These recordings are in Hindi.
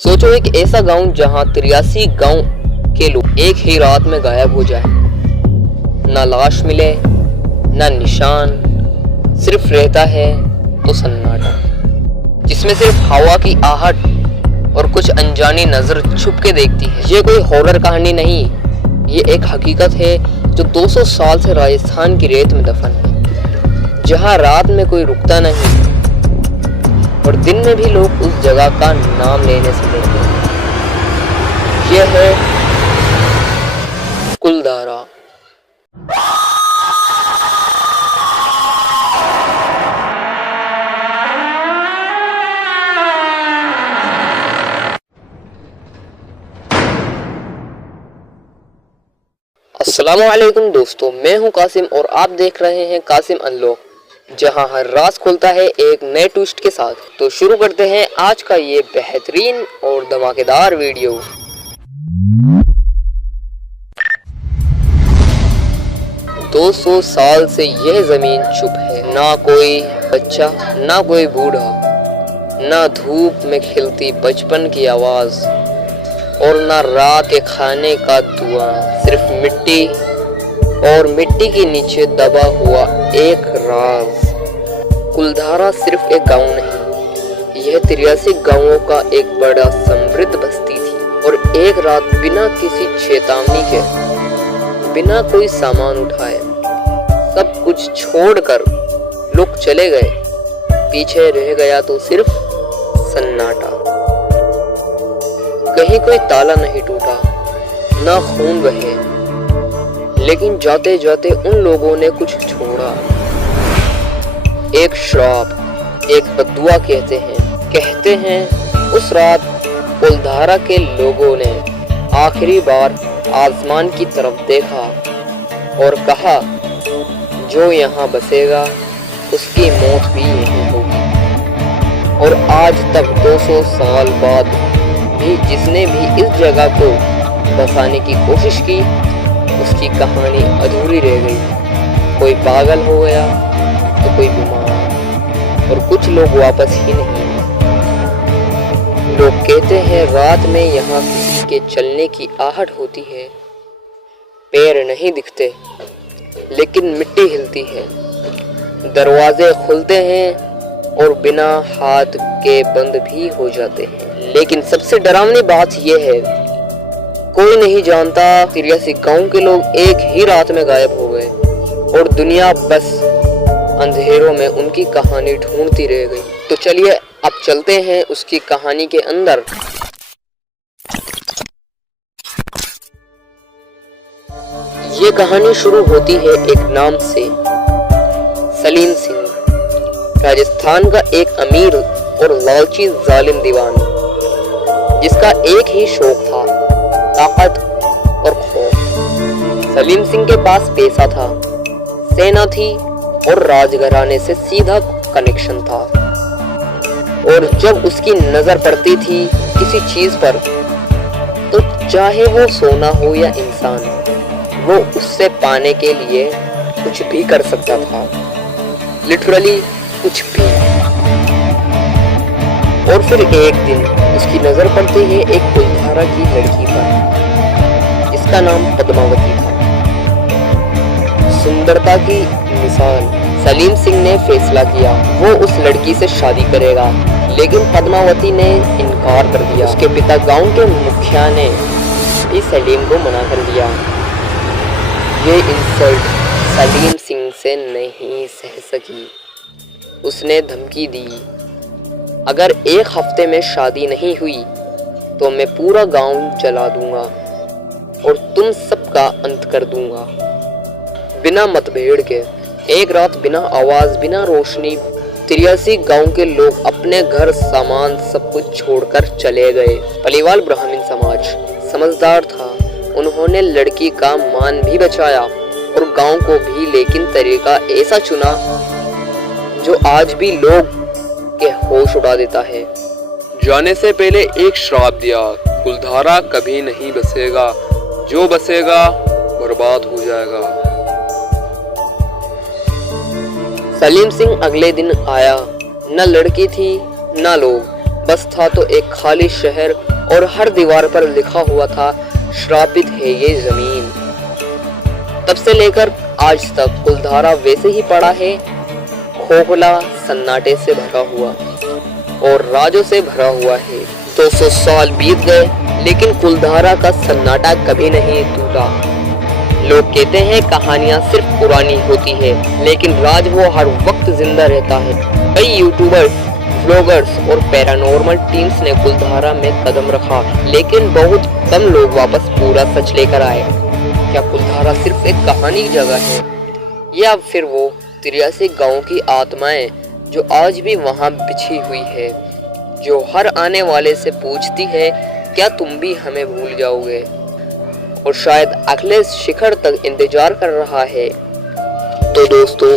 सोचो एक ऐसा गांव जहां 83 गांव के लोग एक ही रात में गायब हो जाए। ना लाश मिले, ना निशान, सिर्फ रहता है तो सन्नाटा, जिसमें सिर्फ हवा की आहट और कुछ अनजानी नजर छुप के देखती है। ये कोई हॉरर कहानी नहीं, ये एक हकीकत है जो 200 साल से राजस्थान की रेत में दफन है, जहां रात में कोई रुकता नहीं और दिन में भी लोग उस जगह का नाम लेने से डरते हैं। यह है कुलधारा। अस्सलामुअलैकुम दोस्तों, मैं हूं कासिम और आप देख रहे हैं कासिम अनलॉक, जहां हर राज खुलता है एक नए ट्विस्ट के साथ। तो शुरू करते हैं आज का ये बेहतरीन और धमाकेदार वीडियो। दो 200 साल से यह जमीन चुप है। ना कोई बच्चा, ना कोई बूढ़ा, ना धूप में खिलती बचपन की आवाज और ना रात के खाने का धुआं, सिर्फ मिट्टी और मिट्टी के नीचे दबा हुआ एक राज। कुलधारा सिर्फ एक गांव नहीं, यह 83 गांवों का एक बड़ा समृद्ध बस्ती थी। और एक रात बिना किसी चेतावनी के, बिना कोई सामान उठाए, सब कुछ छोड़कर लोग चले गए। पीछे रह गया तो सिर्फ सन्नाटा। कहीं कोई ताला नहीं टूटा, ना खून बहे, लेकिन जाते जाते उन लोगों ने कुछ छोड़ा। एक श्राप, एक बद्दुआ कहते हैं उस रात कुलधारा के लोगों ने आखिरी बार आसमान की तरफ देखा और कहा, जो यहाँ बसेगा उसकी मौत भी यहीं होगी। और आज तक 200 साल बाद भी जिसने भी इस जगह को बसाने की कोशिश की, उसकी कहानी अधूरी रह गई। कोई पागल हो गया तो कोई बीमार, और कुछ लोग वापस ही नहीं आए। लोग कहते हैं रात में यहाँ किसी के चलने की आहट होती है। पैर नहीं दिखते, लेकिन मिट्टी हिलती है। दरवाजे खुलते हैं और बिना हाथ के बंद भी हो जाते हैं। लेकिन सबसे डरावनी बात यह है, कोई नहीं जानता 83 गांव के लोग एक ही रात में गायब हो गए और दुनिया बस अंधेरों में उनकी कहानी ढूंढती रह गई। तो चलिए अब चलते हैं उसकी कहानी के अंदर। ये कहानी शुरू होती है एक नाम से, सलीम सिंह, राजस्थान का एक अमीर और लालची जालिम दीवान, जिसका एक ही शौक था, ताकत और खौफ। सलीम सिंह के पास पैसा था, सेना थी और राजघराने से सीधा कनेक्शन था। और जब उसकी नजर पड़ती थी किसी चीज पर, तो चाहे वो सोना हो या इंसान, वो उससे पाने के लिए कुछ भी कर सकता था, लिटरली कुछ भी। और फिर एक दिन उसकी नजर पड़ती है एक कुलधारा की लड़की पर, जिसका नाम पद्मावती था। सुंदरता की मिसाल। सलीम सिंह ने फैसला किया वो उस लड़की से शादी करेगा, लेकिन पद्मावती ने इनकार कर दिया। उसके पिता गांव के मुखिया ने भी सलीम को मना कर दिया। ये इंसल्ट सलीम सिंह से नहीं सह सकी। उसने धमकी दी, अगर एक हफ्ते में शादी नहीं हुई तो मैं पूरा गांव जला दूंगा और तुम सबका अंत कर दूंगा। बिना मतभेड़ के एक रात, बिना आवाज, बिना रोशनी, 83 गांव के लोग अपने घर सामान सब कुछ छोड़कर चले गए। पलीवाल ब्राह्मण समाज समझदार था, उन्होंने लड़की का मान भी बचाया और गांव को भी, लेकिन तरीका ऐसा चुना जो आज भी लोग के होश उड़ा देता है। जाने से पहले एक श्राप दिया, कुलधारा कभी नहीं बसेगा, जो बसेगा बर्बाद हो जाएगा। सलीम सिंह अगले दिन आया। न लड़की थी, न लोग, बस था तो एक खाली शहर और हर दीवार पर लिखा हुआ था श्रापित है ये जमीन। तब से लेकर आज तक कुलधारा वैसे ही पड़ा है, खोखला, सन्नाटे से भरा हुआ और राजों से भरा हुआ है। 200 साल बीत गए लेकिन कुलधारा का सन्नाटा कभी नहीं टूटा। लोग कहते हैं कहानियां सिर्फ पुरानी होती है, लेकिन राज वो हर वक्त जिंदा रहता है। कई यूट्यूबर्स, ब्लॉगर्स और पैरानॉर्मल टीम्स ने कुलधारा में कदम रखा, लेकिन बहुत कम लोग वापस पूरा सच लेकर आए। क्या कुलधारा सिर्फ एक कहानी की जगह है, या फिर वो 83 गाँव की आत्माएं जो आज भी वहाँ बिछी हुई है, जो हर आने वाले से पूछती है क्या तुम भी हमें भूल जाओगे, और शायद अगले शिखर तक इंतजार कर रहा है। तो दोस्तों,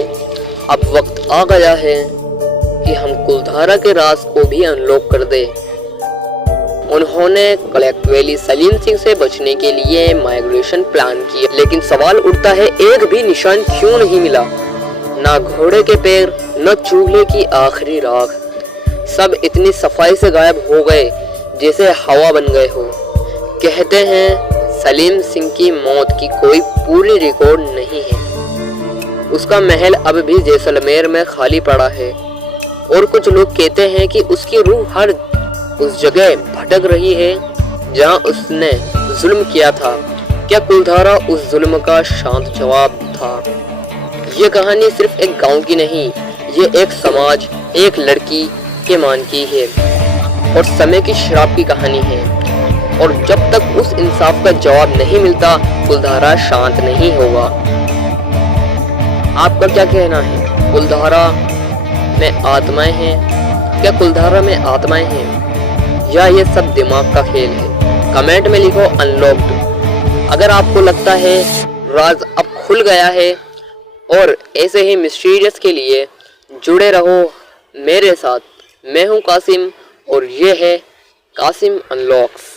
अब वक्त आ गया है कि हम कुलधारा के राज को भी अनलॉक कर दे। उन्होंने कलेक्ट वैली सलीम सिंह से बचने के लिए माइग्रेशन प्लान किया, लेकिन सवाल उठता है एक भी निशान क्यों नहीं मिला? ना घोड़े के पैर, न चूल्हे की आखिरी राख, सब इतनी सफाई से गायब हो गए जैसे हवा बन गए हो। कहते हैं सलीम सिंह की मौत की कोई पूरी रिकॉर्ड नहीं है। उसका महल अब भी जैसलमेर में खाली पड़ा है, और कुछ लोग कहते हैं कि उसकी रूह हर उस जगह भटक रही है जहां उसने जुल्म किया था। क्या कुलधारा उस जुल्म का शांत जवाब था? ये कहानी सिर्फ एक गांव की नहीं, ये एक समाज, एक लड़की के मान की है और समय की शराब की कहानी है। और जब तक उस इंसाफ का जवाब नहीं मिलता, कुलधारा शांत नहीं होगा। आपका क्या कहना है? कुलधारा में आत्माएं हैं? क्या कुलधारा में आत्माएं हैं, या ये सब दिमाग का खेल है? कमेंट में लिखो अनलॉक्ड। अगर आपको लगता है राज अब खुल गया है, और ऐसे ही मिस्टीरियस के लिए जुड़े रहो मेरे साथ। मैं हूं कासिम और ये है कासिम अनलॉक्स।